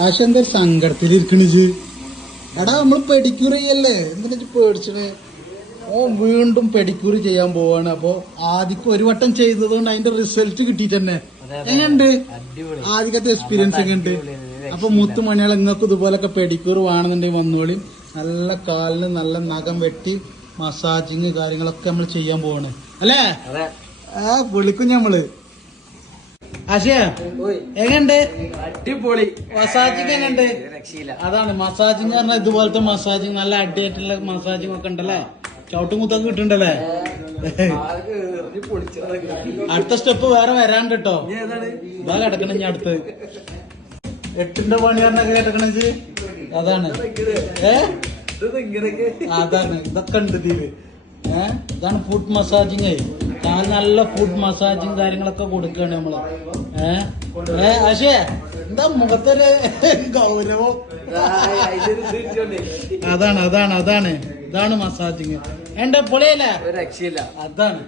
ആശ എന്താ എടാ നമ്മൾ പെഡിക്യൂർ ചെയ്യല്ലേ എന്തിനാ പേടിച്ചത് ഓ വീണ്ടും പെഡിക്യൂർ ചെയ്യാൻ പോവാണ്. അപ്പൊ ആദ്യം ഒരു വട്ടം ചെയ്തതുകൊണ്ട് അതിന്റെ റിസൾട്ട് കിട്ടിട്ട് തന്നെ. എങ്ങനെയുണ്ട്? ആദ്യത്തെ എക്സ്പീരിയൻസ് ഒക്കെ ഉണ്ട് അപ്പൊ മുത്തുമണികൾ നിങ്ങൾക്ക് ഇതുപോലൊക്കെ പെഡിക്യൂർ വേണമെന്നുണ്ടെങ്കിൽ വന്നോളി. നല്ല കാലിന് നല്ല നഖം വെട്ടി മസാജിങ് കാര്യങ്ങളൊക്കെ നമ്മൾ ചെയ്യാൻ പോവാണ്. അല്ലേ? ആ വിളിക്കും ഞമ്മൾ. ആശയ എങ്ങണ്ട് അടിപൊളി. മസാജിങ് എങ്ങണ്ട് അതാണ് മസാജിങ് പറഞ്ഞാൽ ഇതുപോലത്തെ മസാജിങ് നല്ല അടിയായിട്ടുള്ള മസാജിങ് ഒക്കെ ഉണ്ടല്ലേ? ചവിട്ടും കുത്തൊക്കെ കിട്ടുണ്ടല്ലേ അടുത്ത സ്റ്റെപ്പ് വേറെ വരാണ്ട് കേട്ടോ ഇതാ കിടക്കണം ഞാൻ അടുത്ത്. എട്ടിന്റെ പണി പറഞ്ഞൊക്കെ കിടക്കണത് അതാണ്. ഏ? അതാണ്. ഇതൊക്കെ ഉണ്ട് ഇതിൽ. ഏഹ് ഇതാണ് ഫുഡ് മസാജിങ് ഞാൻ നല്ല ഫുഡ് മസാജും കാര്യങ്ങളൊക്കെ കൊടുക്കുകയാണ് നമ്മൾ ഏ ഏ ആശേ എന്താ മുഖത്തൊരു ഗൗരവം അതാണ് അതാണ് അതാണ് ഇതാണ് മസാജിങ് എന്റെ പൊളിയല്ലേ അതാണ്